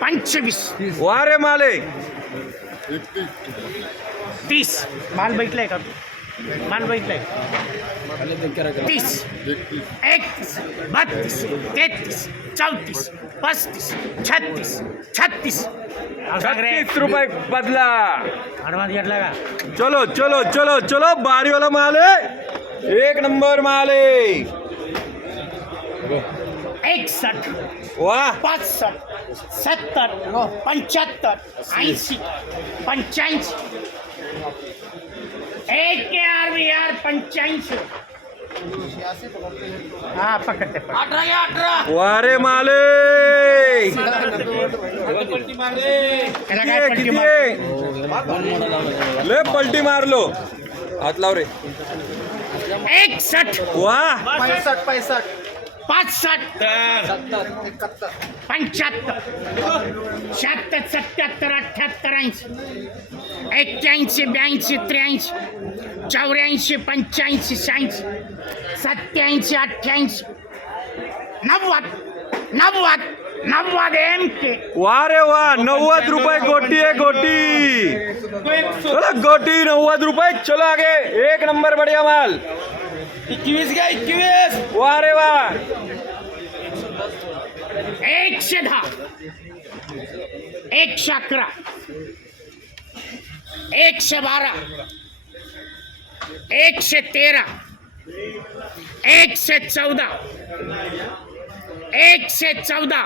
पंचवीस. वारे माले 30. माल बैठलाय का तू? माल बैठलाय 30, 31, 32, 33, 34, 35, 36, 36. 36 रुपये बदला. ॲडव्हान्स घेतला का? चलो चलो चलो चलो बारी वाला माल है, एक नंबर माल है. 61, वाह 65, 70, 75, 80, 85. एक के यार 85. हा पकडते. 18. वारे माले त्याला काय किती पलटी आहे? ले पलटी मारलो. हात लाव रे. 61, वाह 65, 75, 76, 77, 78, 80, 81, 82, 83, 84, 85, 86, 87, 88, 90, 90 MK. वाह रे वाह 90 रुपये गोटी है गोटी. चलो गोटी 90 रुपये. चलो आगे, एक नंबर बढ़िया माल. 21 का 21. वाह रे वाह 110, 111, 112, 113, 114, 114,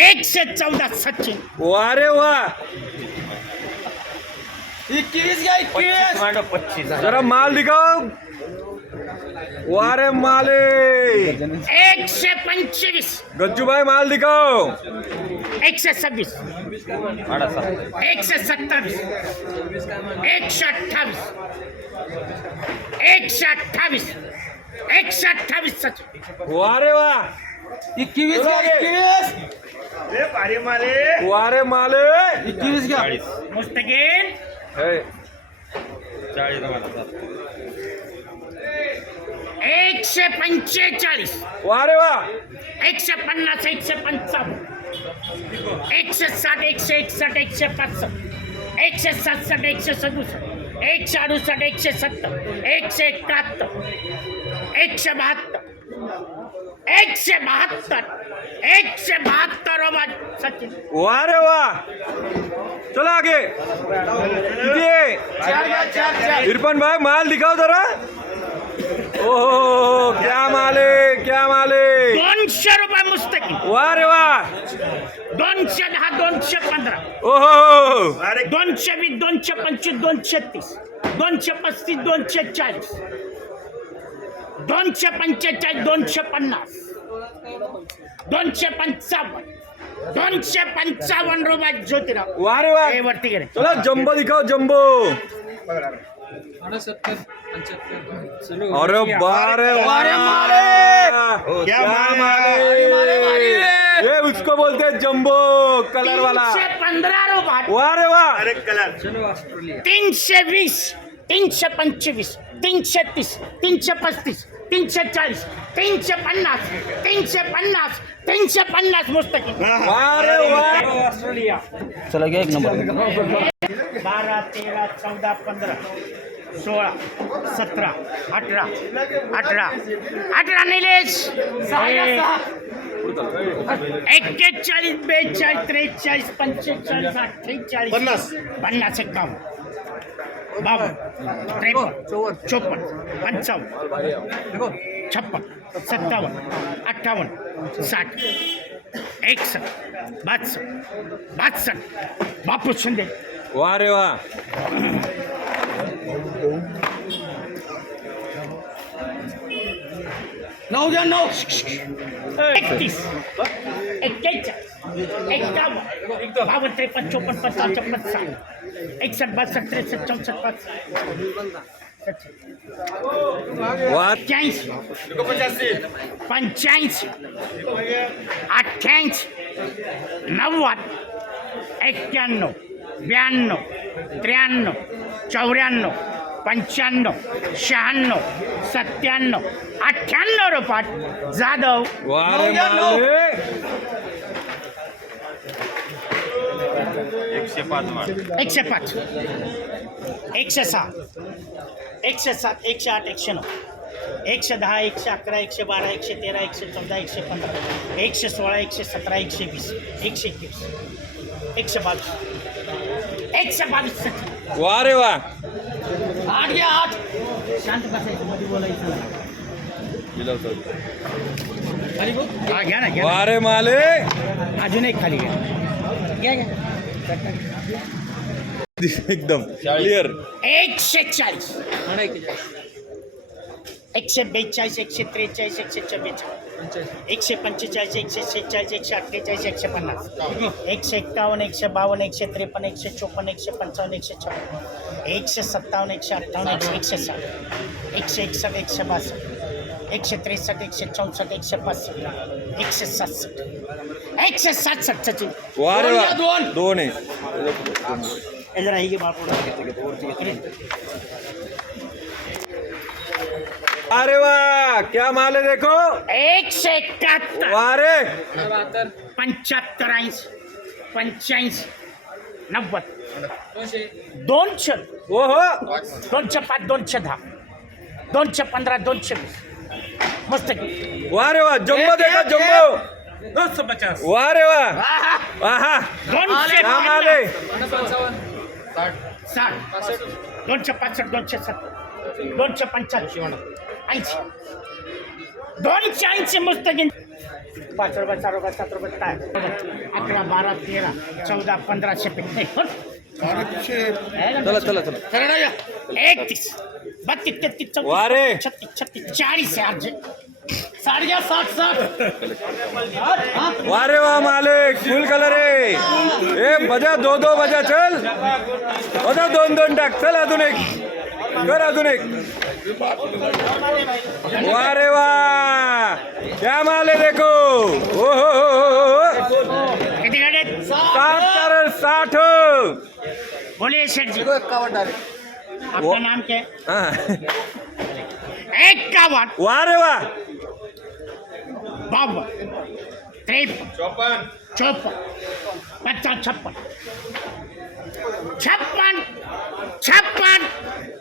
114. सचिन. वाह रे वाह 21 का 21. जरा माल दिखाओ. वाह रे माले 125, गज्जू भाई माल दिखाओ. 126, 127, 128, 128, 128. सचिन. वाह रे वाह 21 का 21. वाह रे माले 21 का मुस्तकीम. है. 145, वाह रे वाह 150, 155, 160, 161, 165, 167, 167, 168, 170, 171, 172, 172, 172. सचिन. वाह रे वाह. चलो आगे. किती आहे? इरफान भाई माल दिखाओ जरा. ओहो क्या माल है, क्या माल है. 200 रुपये मुस्तकीम. वाह रे वाह 210, 215, ओहो 220, 225, 230, 235, 240, 245, 250, 255, 255 रुपये. ज्योतिराव. वाह रे वाह. हे वरती गेले. चलो जम्बो दिखाओ जम्बो. अरे बारे वारे माले क्या माले. ये उसको बोलते हैं जम्बो कलर वाला. 315 रुपये. वाह रे वाह 320, 325, 330, 335, 340, 350, 350, 350. मुस्तकीम. वाह रे वाह. ऑस्ट्रेलिया. चला गया एक नंबर. 12, 13, 14, 15, 16, 17, 18, 18 निलेश. 41, 42, 43, 45, 48, 50, 51, 52, 53, 54, 55, 56, 57, 58, 60, 61, 62, बापू शिंदे. वाह रे वाह 31, 41, 51, 52, 53, 54, 55, 56, 61, 62, 63, 64, वाह 85, 85, 88, 90, 91, 92, 93 94 95 96 97 98 रुपयात जाधव. वा रे माले. 105 106 107 107 108 109 110 111 112 113 114 115 116 117 120 121 122 122 वा रे वा. 8 घ्या 8. शांत बसायचं मध्ये बोलायचं नाही. हा घ्या ना घ्या. वा रे माले. अजून एक खाली घ्या. घ्या घ्या. एकदम क्लिअर. 140 142 143 144 145 146 148 150 151 152 153 154 155 156 157 158 160 161 162 163 164 165 167 167 सचिन. वा रे वा. दोन आहे. जरा ही बाप. अरे वाह क्या माल है देखो. 171 वाह रे. 75 85 85 90 200 ओहो. 205 210 215 220 मस्त. वाह रे वाह. जम्बो देखो जम्बो. 250 वाह रे वाह. आहा. 200 क्या माल है. 60 265 270 285 80 280 मस्त. 5 रुपये 4 रुपये 7 रुपये काय 11 12 13 14 1500 नाही. चला चला चला. 31 32 33 वाह रे. 36 36 40 है आज. 60 घ्या 60 60. वाह रे वाह मालिक. फुल कलर है. ए बजा दो बजा. चल बजा 2 टाक. चल अजून एक कर. अजून एक. वाह रे वाह क्या माल है देखो. ओहो. किती गाड्या 60. बोलिए सेठ जी. आपका नाम क्या है. हाँ. 51 वाह रे वाह. 52 53 54 55 56 56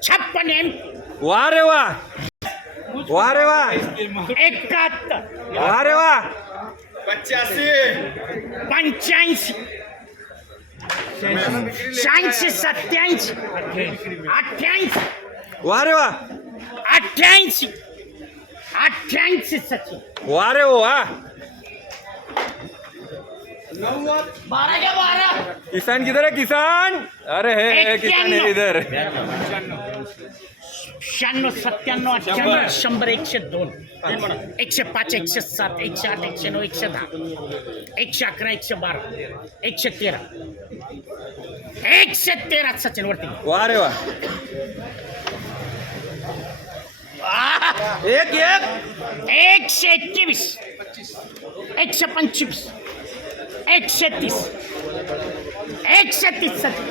56 वाह रे वाह. वाह रे वाह. 71 वाह रे वाह. 85 86 87 88 वाह रे वाह. 88 88 सचिन. वाह रे वाह. 12 घ्या 12. किसान किधर है किसान. अरे है किसान है इधर. 96 97 98 100 102 105 107 108 109 110 111 112 113 सचिन वरती. वाह रे वाह. एक 121 125 130 130 सचिन.